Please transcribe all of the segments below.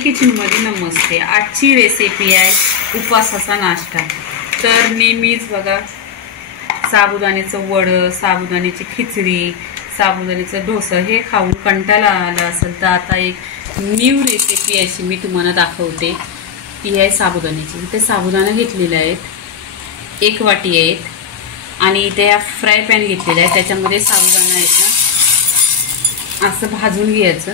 Kitchen मध्ये नमस्ते। आजची recipe आहे उपवासाचा नाश्ता। तर नेहमीच बघा साबुदाण्याचं वडं, साबुदाण्याची खिचडी, साबुदाण्याचं डोसा हे खाऊन कंटाळा आला असेल तर आता एक न्यू रेसिपी अशी मी तुम्हाला दाखवते। ती आहे साबुदाण्याची। इथे साबुदाणा घेतलेला आहे, 1 वाटी आहेत आणि इथे हा फ्राय पॅन घेतलेला आहे, त्याच्यामध्ये साबुदाणा आहेत ना असं भाजून घ्यायचं।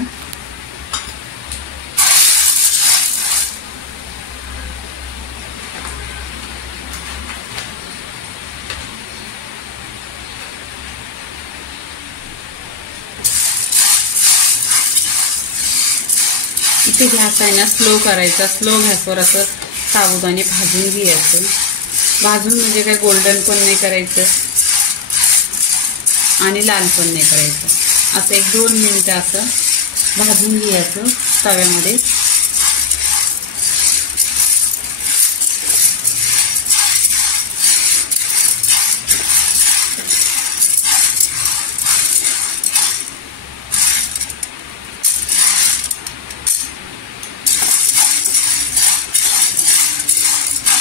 इथे गॅस आहे ना स्लो करायचा, स्लो गॅसवर असं साबुदाणे भाजून घ्यायचं। भाजून म्हणजे काय गोल्डन पण नाही करायचं आणि लाल पण नाही करायचं, असं 1-2 मिनिटं असं भाजून घ्यायचं तव्यामध्ये।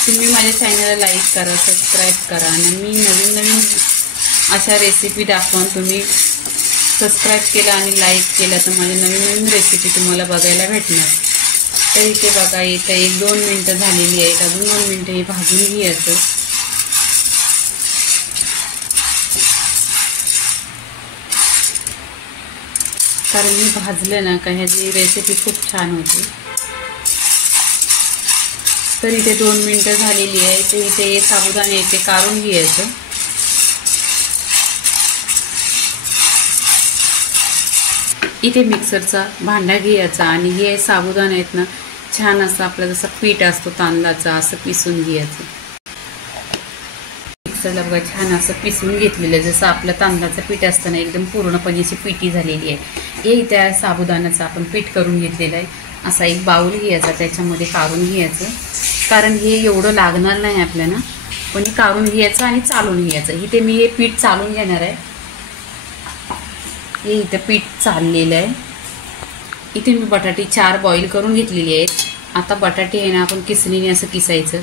तुम्ही माझ्या चॅनलला लाईक करा, सबस्क्राईब करा आणि मी नवीन अशा रेसिपी दाखवून तुम्ही सबस्क्राईब केला आणि लाईक केला तर माझ्या नवीन रेसिपी तुम्हाला बघायला भेटणार। तर इथे बघा इथं 1-2 मिनिटं झालेली आहेत, अजून 2 मिनिटं हे भाजून घ्यायचं। कारण मी भाजलं ना का ह्याची रेसिपी खूप छान होती। तर इथे 2 मिनिटं झालेली आहे, तर इथे साबुदाणे इथे काढून घ्यायचं। इथे मिक्सरचा भांडा घ्यायचा आणि हे साबुदाणे आहेत ना छान असं आपलं जसं पीठ असतो तांदळाचा असं पिसून घ्यायचं। मिक्सरला बघा छान असं पिसून घेतलेलं, जसं आपलं तांदळाचं पीठ असतं ना एकदम पूर्णपणे अशी पिठी झालेली आहे। हे इथे साबुदाण्याचं आपण पीठ करून घेतलेलं आहे। असा एक बाउल घ्यायचा, त्याच्यामध्ये काढून घ्यायचं, कारण हे एवढं लागणार नाही आपल्याला, पण हे काढून घ्यायचं आणि चालून घ्यायचं। इथे मी हे पीठ चालून घेणार आहे। हे इथे पीठ चाललेलं आहे। इथे मी बटाटे 4 बॉईल करून घेतलेली आहेत। आता बटाटे आहे ना आपण किसणीने असं किसायचं,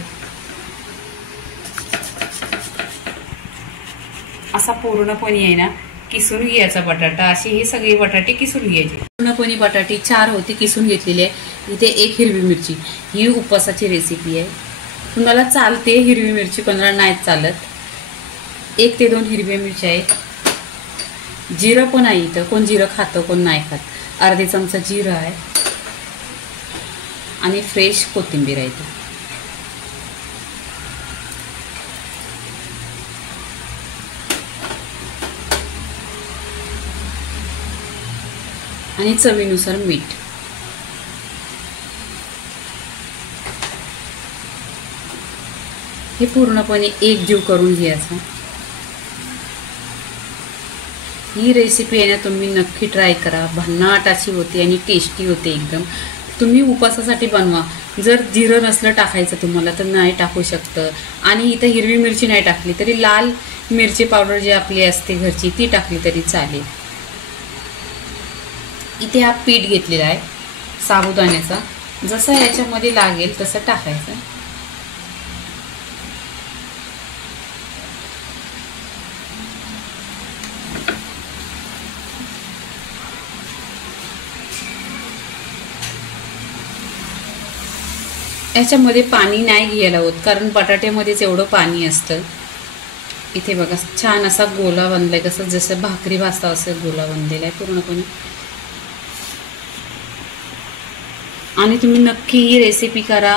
असा पूर्णपणे आहे ना किसून घ्यायचा बटाटा। असे हे सगळे बटाटे किसून घ्यायचे। पूर्णपणे बटाटे 4 होते किसून घेतलेले आहे। इथे 1 हिरवी मिरची, ही उपवासाची रेसिपी आहे, कुणाला चालते हिरवी मिरची, कुणाला नाही चालत। 1 ते 2 हिरव्या मिरच्या आहेत। जिरं पण आहे इथं, कोण जिरं खातं कोण नाही खात। अर्धे चमचा जिरं आहे आणि फ्रेश कोथिंबीर आहे इथं। आणि चवीनुसार मीठ। हे पूर्णपणे एकजीव करून घ्यायचं। ही रेसिपी आहे ना तुम्ही नक्की ट्राय करा, भन्नाट अशी होती आणि टेस्टी होते एकदम। तुम्ही उपवासासाठी बनवा। जर जिरं नसलं टाकायचं तुम्हाला तर नाही टाकू शकतं, आणि इथं हिरवी मिरची नाही टाकली तरी लाल मिरची पावडर जी आपली असते घरची ती टाकली तरी चालेल। इथे हा पीठ घेतलेला आहे साबुदाण्याचा, जसं याच्यामध्ये लागेल तसं टाकायचं। याच्यामध्ये पाणी नाही घ्यायला होत, कारण बटाट्यामध्येच एवढं पाणी असतं। इथे बघा छान असा गोला बनलाय, कसं जसं भाकरी भाजता असं गोला बनलेला आहे पूर्णपणे। आणि तुम्ही नक्की ही रेसिपी करा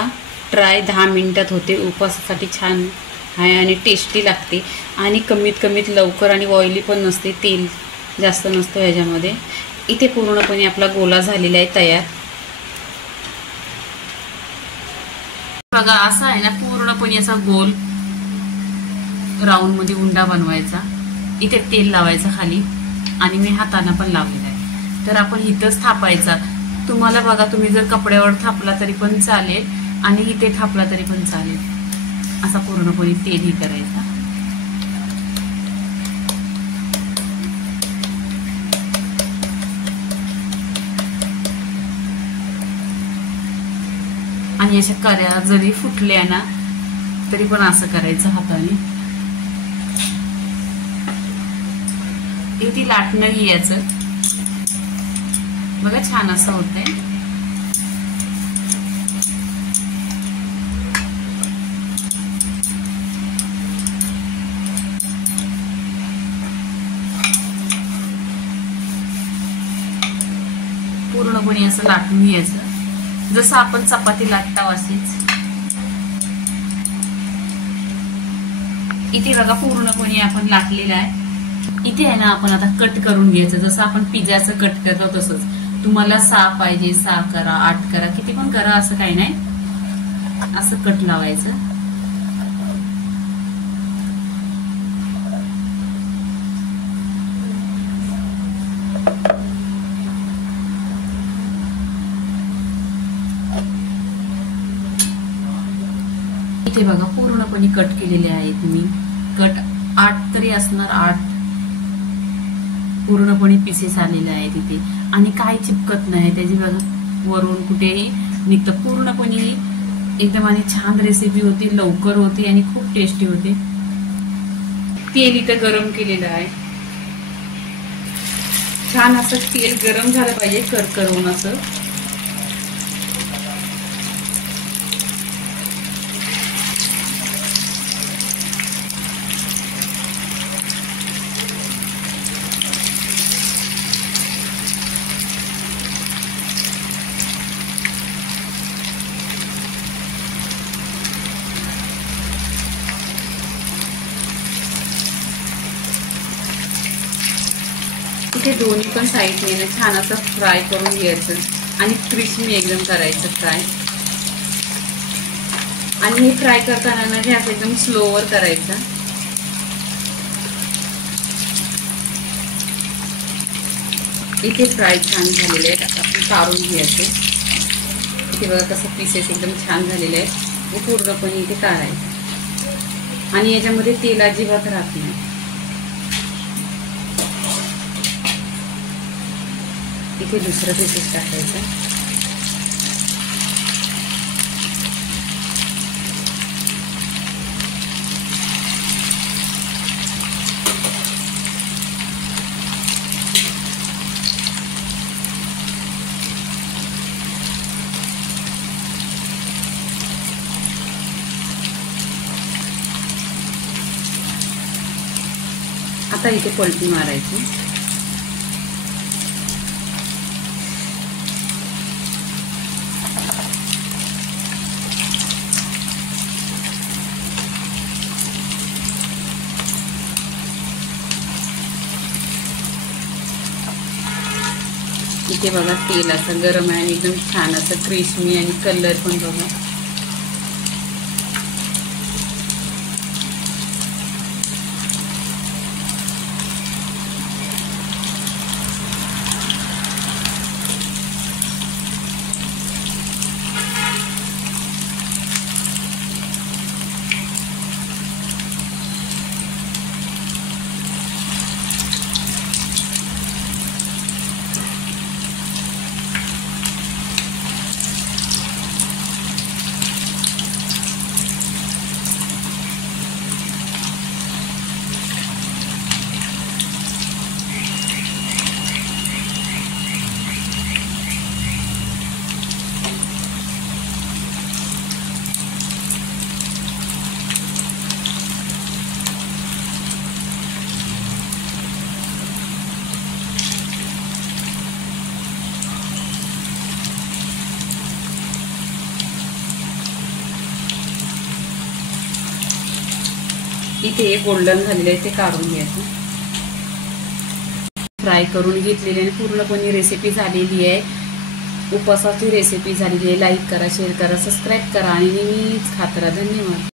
ट्राय, 10 मिनिटात होते। उपवासासाठी छान आहे आणि टेस्टी लागते आणि कमीत लवकर आणि ऑइली पण नसते, तेल जास्त नसतं ह्याच्यामध्ये। इथे पूर्णपणे आपला गोला झालेला आहे तयार। बघा असा आहे ना पूर्णपणे असा गोल राऊंड मध्ये उंडा बनवायचा। इथे तेल लावायचं खाली आणि मी हाताने पण लावलेला आहे। तर आपण इथंच थापायचा। तुम्हाला बघा तुम्ही जर कपड्यावर थापला तरी पण चालेल आणि इथे थापला तरी पण चालेल। असा पूर्णपणे तेल ही करायचा। आणि अशा कऱ्या जरी फुटल्या ना तरी पण असं करायचं हाताने. ती लाटणं घ्यायचं बघा, छान असं होतंय. पूर्णपणे असं लाटून घ्यायचं जसं आपण चपाती लाटता अशीच. इथे बघा पूर्णपणे आपण लाटलेलं आहे. इथे आहे ना आपण आता कट करून घ्यायचं जसं आपण पिझ्झाचं कट करतो तसंच. तुम्हाला 6 पाहिजे 6 करा, 8 करा, किती पण करा, असं काही नाही. असं कट लावायचं. इथे बघा पूर्णपणे कट केलेले आहेत मी. कट 8 तरी असणार, 8 पूर्णपणे पीसेस आलेले आहेत इथे. आणि काय चिपकत नाही त्याची बघा, वरून कुठेही निघतं. पूर्णपणे एकदम आणि छान रेसिपी होती, लवकर होती आणि खूप टेस्टी होते. तेल इथं गरम केलेलं आहे. छान असं तेल गरम झालं पाहिजे, करकरवून असं. इथे दोन्ही पण साईडने छान असं फ्राय करून घ्यायचं आणि क्रिस्पी एकदम करायचं फ्राय. आणि हे फ्राय करताना ना गॅस एकदम स्लोवर करायचा. इथे फ्राय छान झालेले आहेत. आता आपण काढून घ्यायचे. इथे बघा कसं पीसेस एकदम छान झालेले आहेत. हे पूर्णपणे इथे काढायचं आणि याच्यामध्ये तेल अजिबात राहत नाही. इथे दुसरं पीसेस टाकायचं. आता इथे पलटी मारायची. इथे बघा तेल असं गरम आहे आणि एकदम छान असं क्रिस्पी आणि कलर पण बघा. इथे गोल्डन झालेले आहे ते काढून घ्यायचं. फ्राय करून घेतलेली आणि पूर्णपणे रेसिपी झालेली आहे. उपवासाची रेसिपी झालेली आहे. लाईक करा, शेअर करा, सबस्क्राईब करा आणि नेहमीच खात राहा. धन्यवाद.